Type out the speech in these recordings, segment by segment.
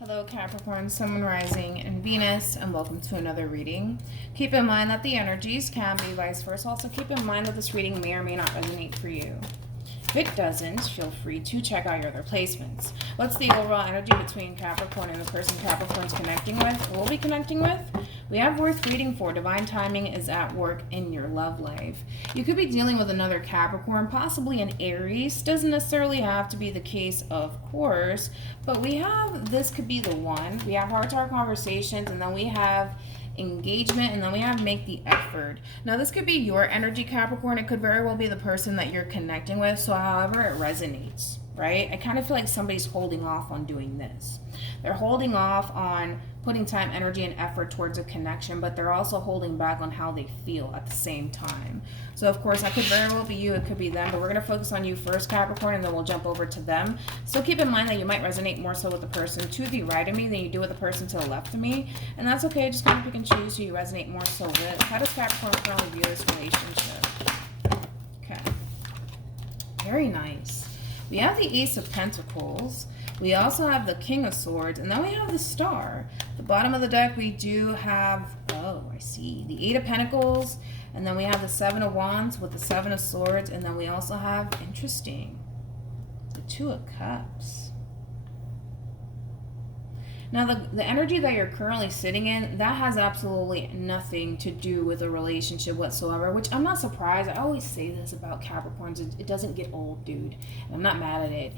Hello Capricorn, Sun, Rising, and Venus, and welcome to another reading. Keep in mind that the energies can be vice versa. Also keep in mind that this reading may or may not resonate for you. If it doesn't, feel free to check out your other placements. What's the overall energy between Capricorn and the person Capricorn's connecting with, or will be connecting with? We have worth reading for. Divine timing is at work in your love life. You could be dealing with another Capricorn, possibly an Aries. Doesn't necessarily have to be the case, of course, but we have, this could be the one. We have heart-to-heart conversations, and then we have engagement, and then we have make the effort. Now this could be your energy, Capricorn. It could very well be the person that you're connecting with, so however it resonates, right? I kind of feel like somebody's holding off on doing this. They're holding off on putting time, energy, and effort towards a connection, but they're also holding back on how they feel at the same time. So of course that could very well be you, it could be them, but we're going to focus on you first, Capricorn, and then we'll jump over to them. So keep in mind that you might resonate more so with the person to the right of me than you do with the person to the left of me, and that's okay. Just kind of pick and choose who you resonate more so with. How does Capricorn currently view this relationship? Okay, very nice. We have the Ace of Pentacles. We also have the King of Swords, and then we have the Star. The bottom of the deck, we do have, oh, I see, the Eight of Pentacles, and then we have the Seven of Wands with the Seven of Swords, and then we also have, interesting, the Two of Cups. Now, the energy that you're currently sitting in, that has absolutely nothing to do with a relationship whatsoever, which I'm not surprised. I always say this about Capricorns. It doesn't get old, dude. And I'm not mad at it.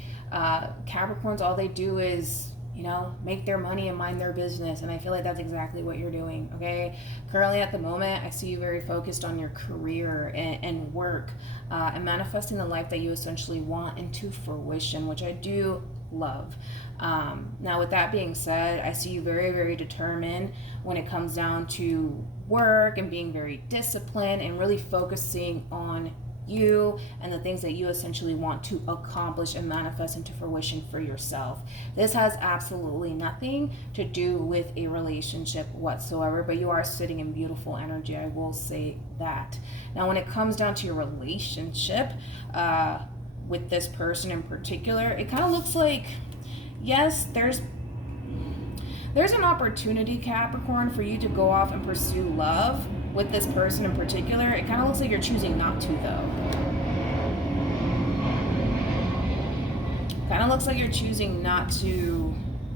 Capricorns, all they do is, you know, make their money and mind their business. And I feel like that's exactly what you're doing, okay? Currently at the moment, I see you very focused on your career and work and manifesting the life that you essentially want into fruition, which I do love. Now with that being said, I see you very, very determined when it comes down to work and being very disciplined and really focusing on you and the things that you essentially want to accomplish and manifest into fruition for yourself. This has absolutely nothing to do with a relationship whatsoever, but you are sitting in beautiful energy, I will say that. Now when it comes down to your relationship with this person in particular, it kind of looks like, yes, there's an opportunity, Capricorn, for you to go off and pursue love with this person in particular. It kind of looks like you're choosing not to, though. Kind of looks like you're choosing not to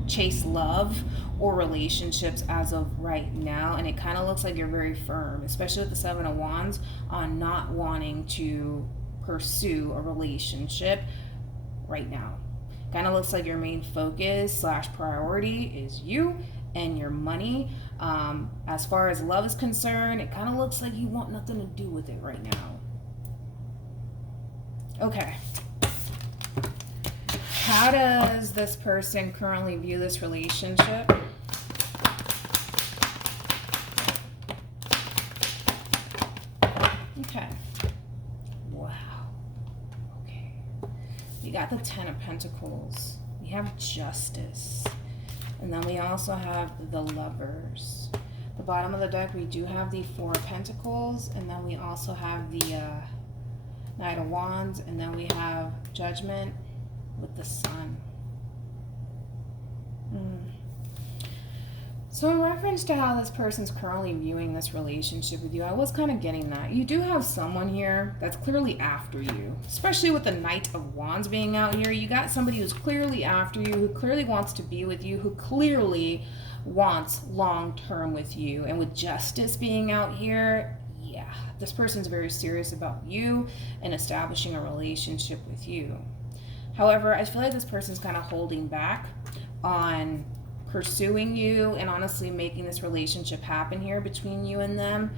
chase love or relationships as of right now, and it kind of looks like you're very firm, especially with the Seven of Wands, on not wanting to pursue a relationship right now. Kind of looks like your main focus / priority is you and your money. As far as love is concerned, it kind of looks like you want nothing to do with it right now. Okay. How does this person currently view this relationship? Okay. Wow. Okay. We got the Ten of Pentacles. We have Justice. And then we also have the Lovers. The bottom of the deck, we do have the Four of Pentacles. And then we also have the Knight of Wands. And then we have Judgment with the Sun. So in reference to how this person's currently viewing this relationship with you, I was kind of getting that. You do have someone here that's clearly after you, especially with the Knight of Wands being out here. You got somebody who's clearly after you, who clearly wants to be with you, who clearly wants long-term with you. And with Justice being out here, yeah, this person's very serious about you and establishing a relationship with you. However, I feel like this person's kind of holding back on pursuing you and honestly making this relationship happen here between you and them,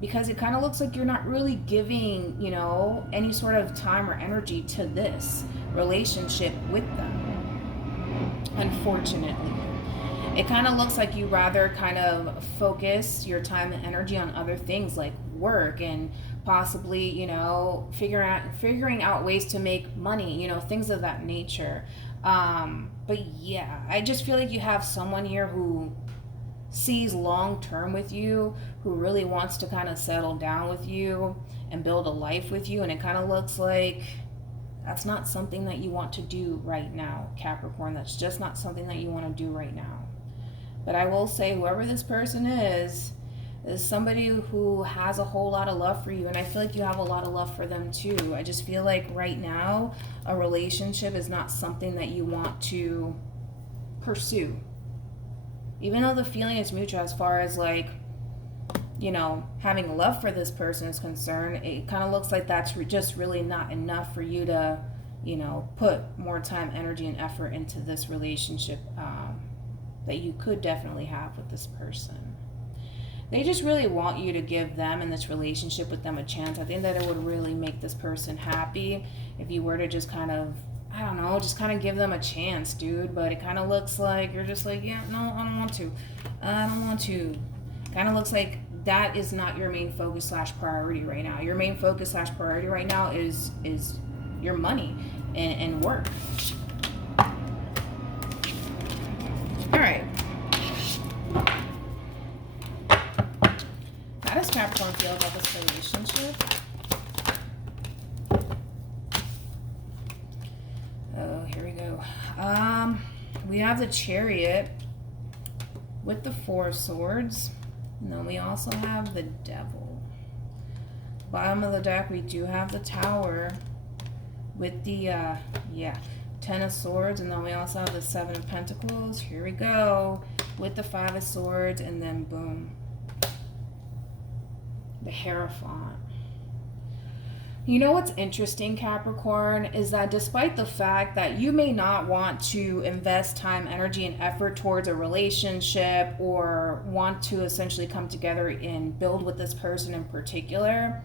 because it kind of looks like you're not really giving, you know, any sort of time or energy to this relationship with them, unfortunately. It kind of looks like you rather kind of focus your time and energy on other things like work and possibly, you know, figuring out ways to make money, you know, things of that nature. But yeah, I just feel like you have someone here who sees long term with you, who really wants to kind of settle down with you and build a life with you. And it kind of looks like That's not something that you want to do right now, Capricorn. That's just not something that you want to do right now. But I will say, whoever this person is somebody who has a whole lot of love for you, and I feel like you have a lot of love for them too. I just feel like right now a relationship is not something that you want to pursue, even though the feeling is mutual as far as like, you know, having love for this person is concerned. It kind of looks like that's just really not enough for you to, you know, put more time, energy, and effort into this relationship that you could definitely have with this person. They just really want you to give them and this relationship with them a chance. I think that it would really make this person happy if you were to just kind of, I don't know, just kind of give them a chance, dude. But it kind of looks like you're just like, yeah, no, I don't want to. I don't want to. Kind of looks like that is not your main focus / priority right now. Your main focus / priority right now is your money and work. All right. How does Capricorn feel about this relationship? Oh, here we go. We have the Chariot with the 4 of Swords. And then we also have the Devil. Bottom of the deck, we do have the Tower with the, 10 of Swords. And then we also have the 7 of Pentacles. Here we go. With the 5 of Swords. And then boom. The Hierophant. You know what's interesting, Capricorn, is that despite the fact that you may not want to invest time, energy, and effort towards a relationship or want to essentially come together and build with this person in particular,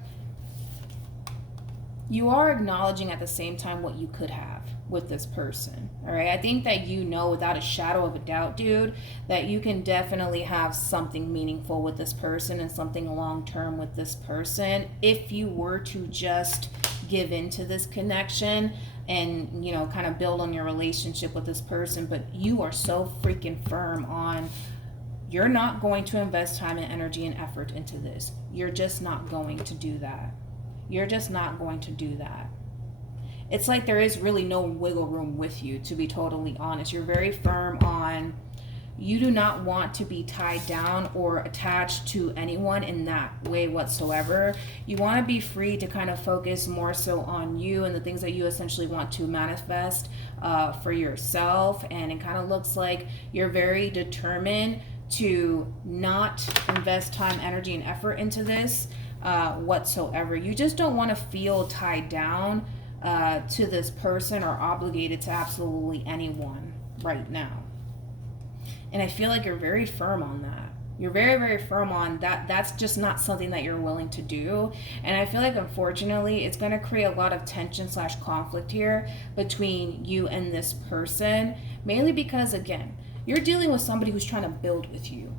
you are acknowledging at the same time what you could have with this person. All right, I think that you know without a shadow of a doubt, dude, that you can definitely have something meaningful with this person and something long-term with this person if you were to just give into this connection and, you know, kind of build on your relationship with this person. But you are so freaking firm on you're not going to invest time and energy and effort into this. You're just not going to do that. You're just not going to do that. It's like there is really no wiggle room with you, to be totally honest. You're very firm on you do not want to be tied down or attached to anyone in that way whatsoever. You want to be free to kind of focus more so on you and the things that you essentially want to manifest for yourself. And it kind of looks like you're very determined to not invest time, energy, and effort into this whatsoever. You just don't want to feel tied down to this person or obligated to absolutely anyone right now. And I feel like you're very firm on that. You're very, very firm on that. That's just not something that you're willing to do. And I feel like, unfortunately, it's going to create a lot of tension / conflict here between you and this person. Mainly because, again, you're dealing with somebody who's trying to build with you.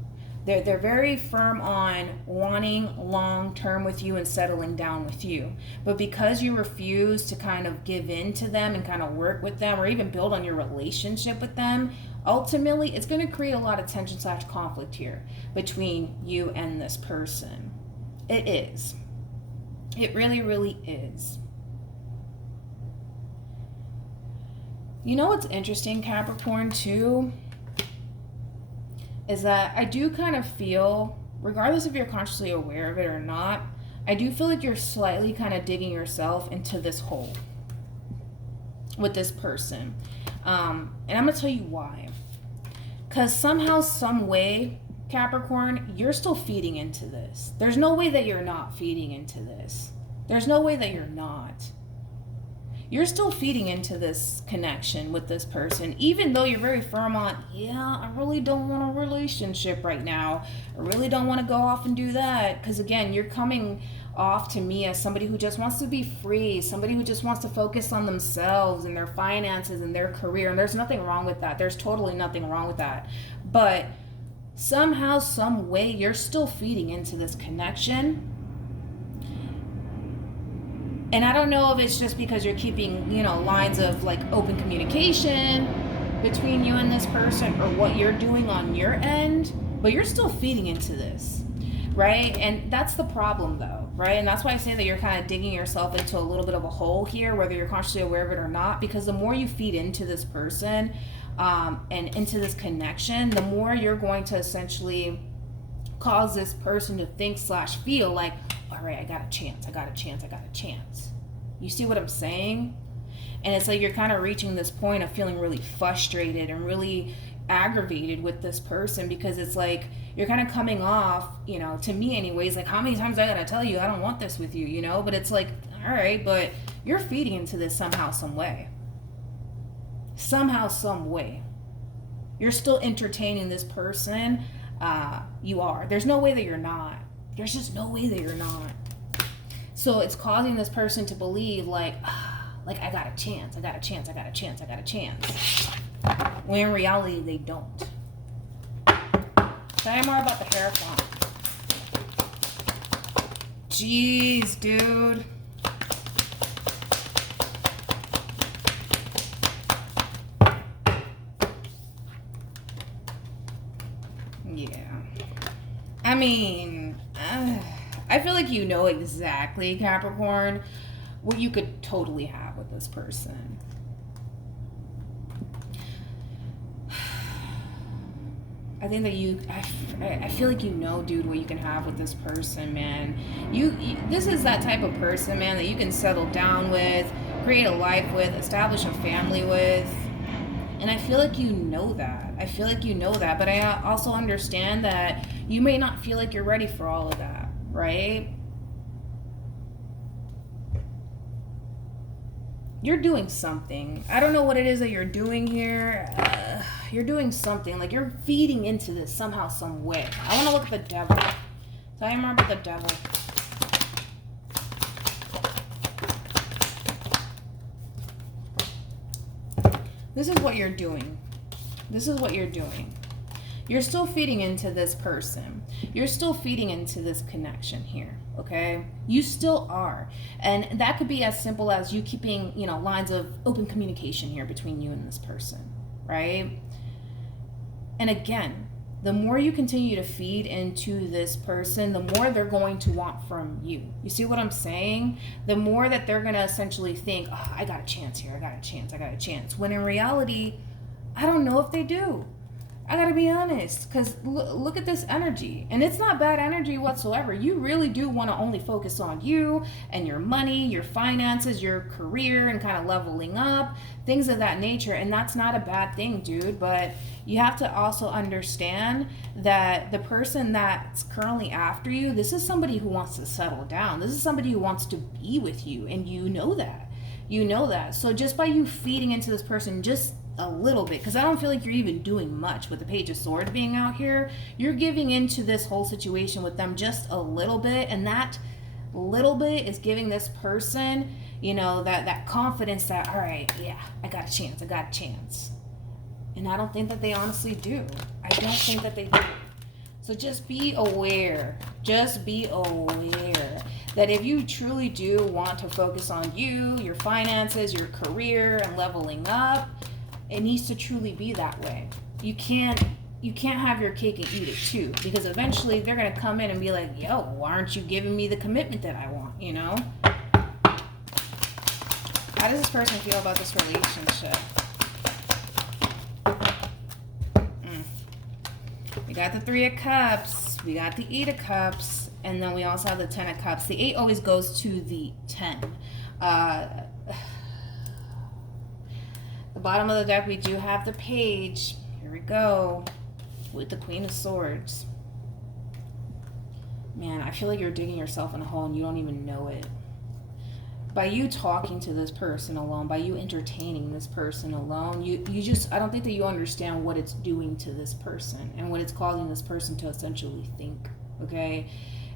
They're very firm on wanting long-term with you and settling down with you. But because you refuse to kind of give in to them and kind of work with them or even build on your relationship with them, ultimately it's going to create a lot of tension / conflict here between you and this person. It is. It really, really is. You know what's interesting, Capricorn, too? Is that I do kind of feel, regardless if you're consciously aware of it or not, I do feel like you're slightly kind of digging yourself into this hole with this person. And I'm going to tell you why. Because somehow, some way, Capricorn, you're still feeding into this. There's no way that you're not feeding into this. There's no way that you're not. You're still feeding into this connection with this person, even though you're very firm on, yeah, I really don't want a relationship right now. I really don't want to go off and do that. Because again, you're coming off to me as somebody who just wants to be free, somebody who just wants to focus on themselves and their finances and their career. And there's nothing wrong with that. There's totally nothing wrong with that. But somehow, some way, you're still feeding into this connection. And I don't know if it's just because you're keeping, you know, lines of like open communication between you and this person or what you're doing on your end, but you're still feeding into this. right? And that's the problem though, right? And that's why I say that you're kind of digging yourself into a little bit of a hole here, whether you're consciously aware of it or not, because the more you feed into this person and into this connection, the more you're going to essentially cause this person to think / feel like, all right, I got a chance. You see what I'm saying? And it's like you're kind of reaching this point of feeling really frustrated and really aggravated with this person, because it's like you're kind of coming off, to me anyways, like, how many times I gotta tell you I don't want this with you, but it's like, all right, but you're feeding into this somehow, some way. You're still entertaining this person. You are. There's no way that you're not. There's just no way that you're not. So it's causing this person to believe like I got a chance. When in reality, they don't. Tell me more about the Hierophant. Jeez, dude. Yeah. I mean, I feel like you know exactly, Capricorn, what you could totally have with this person. I think that I feel like dude, what you can have with this person, man. This is that type of person, man, that you can settle down with, create a life with, establish a family with. And I feel like you know that. But I also understand that you may not feel like you're ready for all of that, right? You're doing something. I don't know what it is that you're doing here. You're doing something. Like, you're feeding into this somehow, some way. I want to look at the Devil. Tell me more about the Devil. This is what you're doing. You're still feeding into this person. You're still feeding into this connection here, okay? You still are. And that could be as simple as you keeping, lines of open communication here between you and this person, right? And again, the more you continue to feed into this person, the more they're going to want from you. You see what I'm saying? The more that they're going to essentially think, oh, I got a chance here. I got a chance. When in reality, I don't know if they do. I gotta be honest, because look at this energy. And it's not bad energy whatsoever. You really do want to only focus on you and your money, your finances, your career, and kind of leveling up, things of that nature. And that's not a bad thing, dude. But you have to also understand that the person that's currently after you, this is somebody who wants to settle down. This is somebody who wants to be with you. And you know that. So just by you feeding into this person, just a little bit, because I don't feel like you're even doing much with the Page of Swords being out here. You're giving into this whole situation with them just a little bit, and that little bit is giving this person, that confidence that, all right, yeah, I got a chance. And I don't think that they honestly do. I don't think that they do. So just be aware that if you truly do want to focus on you, your finances, your career, and leveling up, it needs to truly be that way. You can't have your cake and eat it too, because eventually they're gonna come in and be like, yo, why aren't you giving me the commitment that I want, How does this person feel about this relationship? We got the 3 of Cups, we got the 8 of Cups, and then we also have the 10 of Cups. The 8 always goes to the 10. The bottom of the deck, we do have the Page. Here we go. With the Queen of Swords. Man, I feel like you're digging yourself in a hole and you don't even know it. By you talking to this person alone, by you entertaining this person alone, I don't think that you understand what it's doing to this person and what it's causing this person to essentially think, okay?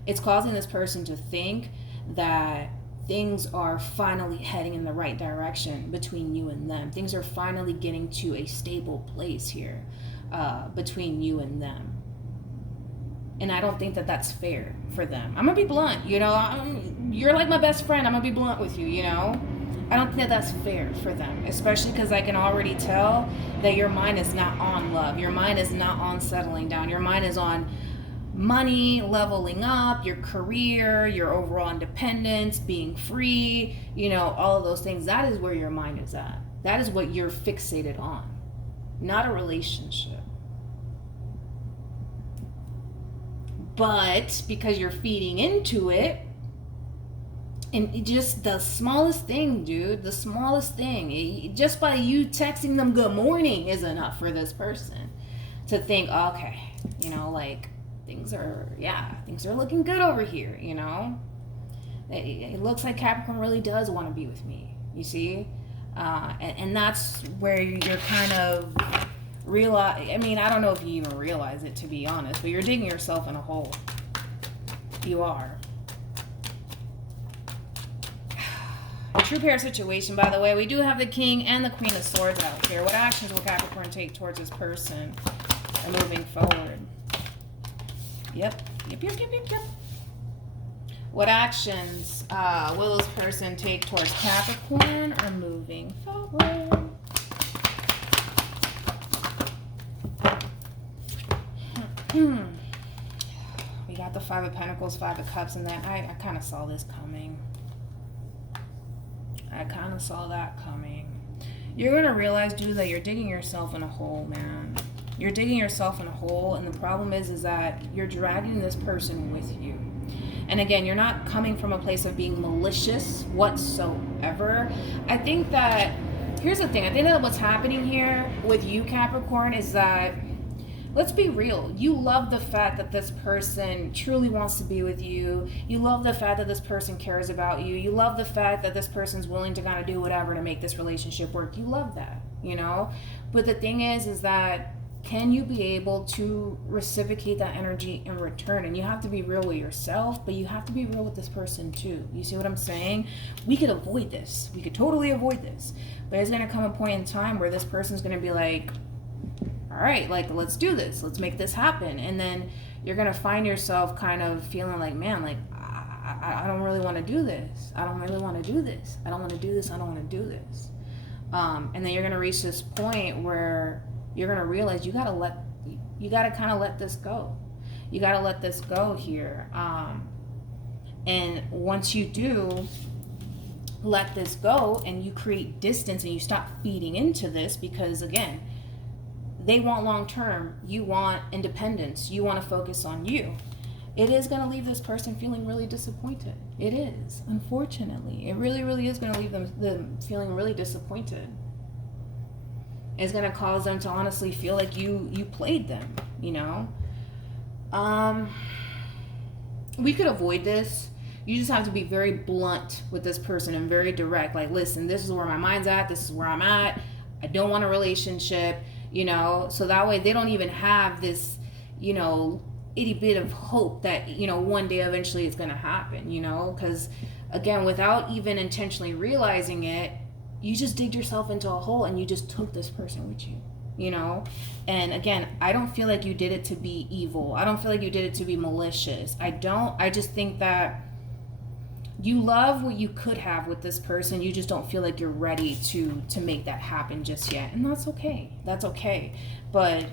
It's causing this person to think that things are finally heading in the right direction between you and them. Things are finally getting to a stable place here between you and them. And I don't think that that's fair for them. I'm going to be blunt, you're like my best friend. I'm going to be blunt with you, I don't think that that's fair for them, especially because I can already tell that your mind is not on love. Your mind is not on settling down. Your mind is on money, leveling up, your career, your overall independence, being free, you know, all of those things. That is where your mind is at. That is what you're fixated on, not a relationship. But because you're feeding into it, and just the smallest thing, dude, the smallest thing, just by you texting them good morning is enough for this person to think, okay, you know, like, things are looking good over here, you know. It looks like Capricorn really does want to be with me, you see. And that's where you're kind of realize, I mean, I don't know if you even realize it, to be honest, but you're digging yourself in a hole. You are. True pair situation, by the way, we do have the King and the Queen of Swords out here. What actions will Capricorn take towards this person and moving forward? Yep. What actions will this person take towards Capricorn or moving forward? We got the Five of Pentacles, Five of Cups, and then I kind of saw this coming. I kind of saw that coming. You're going to realize, dude, that you're digging yourself in a hole, man. You're digging yourself in a hole, and the problem is that you're dragging this person with you. And again, you're not coming from a place of being malicious whatsoever. I think that, here's the thing, I think that what's happening here with you, Capricorn, is that, let's be real, you love the fact that this person truly wants to be with you. You love the fact that this person cares about you. You love the fact that this person's willing to kind of do whatever to make this relationship work. You love that, you know? But the thing is that, can you be able to reciprocate that energy in return? And you have to be real with yourself, but you have to be real with this person too. You see what I'm saying? We could avoid this. We could totally avoid this. But there's going to come a point in time where this person's going to be like, all right, like, let's do this. Let's make this happen. And then you're going to find yourself kind of feeling like, man, like, I don't really want to do this. I don't really want to do this. I don't want to do this. I don't want to do this. And then you're going to reach this point where you're going to realize you got to kind of let this go. You got to let this go here. And once you do let this go and you create distance and you stop feeding into this, because again, they want long-term, you want independence, you want to focus on you. It is going to leave this person feeling really disappointed. It is, unfortunately. It really, really is going to leave them feeling really disappointed. It's going to cause them to honestly feel like you played them, you know? We could avoid this. You just have to be very blunt with this person and very direct. Like, listen, this is where my mind's at. This is where I'm at. I don't want a relationship, you know? So that way they don't even have this, you know, itty bit of hope that, you know, one day eventually it's going to happen, you know? Because, again, without even intentionally realizing it, you just digged yourself into a hole and you just took this person with you, you know? And again, I don't feel like you did it to be evil. I don't feel like you did it to be malicious. I just think that you love what you could have with this person. You just don't feel like you're ready to make that happen just yet. And that's okay. That's okay. But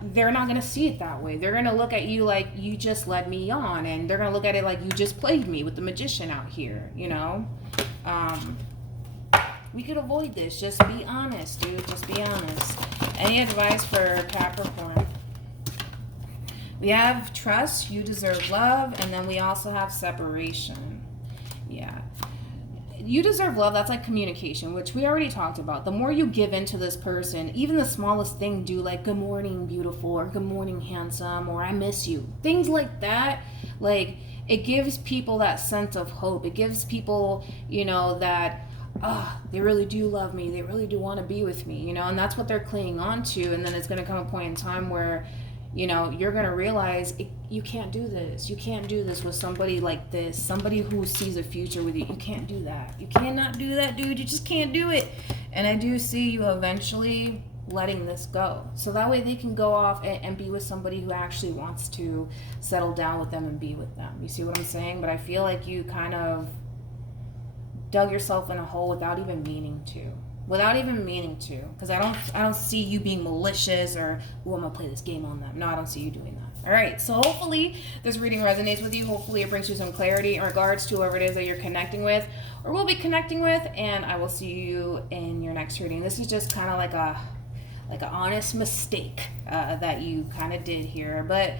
they're not going to see it that way. They're going to look at you like you just led me on. And they're going to look at it like you just played me with the magician out here, you know? We could avoid this. Just be honest, dude. Just be honest. Any advice for Capricorn? We have trust, you deserve love, and then we also have separation. Yeah. You deserve love, that's like communication, which we already talked about. The more you give into this person, even the smallest thing, do like, good morning, beautiful, or good morning, handsome, or I miss you. Things like that, like, it gives people that sense of hope. It gives people, you know, that, they really do love me. They really do want to be with me, you know, and that's what they're clinging on to. And then it's going to come a point in time where, you know, you're going to realize you can't do this. You can't do this with somebody like this, somebody who sees a future with you. You can't do that. You cannot do that, dude. You just can't do it. And I do see you eventually letting this go. So that way they can go off and be with somebody who actually wants to settle down with them and be with them. You see what I'm saying? But I feel like you kind of dug yourself in a hole without even meaning to. Because I don't see you being malicious or, oh, I'm gonna play this game on them. No, I don't see you doing that. All right, so hopefully this reading resonates with you. Hopefully it brings you some clarity in regards to whoever it is that you're connecting with or will be connecting with, and I will see you in your next reading. This is just kind of like an honest mistake that you kind of did here, but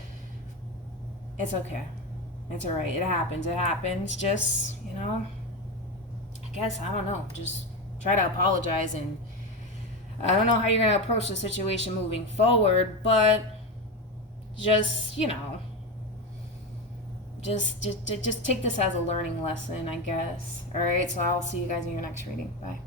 it's okay. It's all right. It happens. It happens. Just, I guess, I don't know, just try to apologize, and I don't know how you're going to approach the situation moving forward, but just, just take this as a learning lesson, I guess. All right, so I'll see you guys in your next reading. Bye.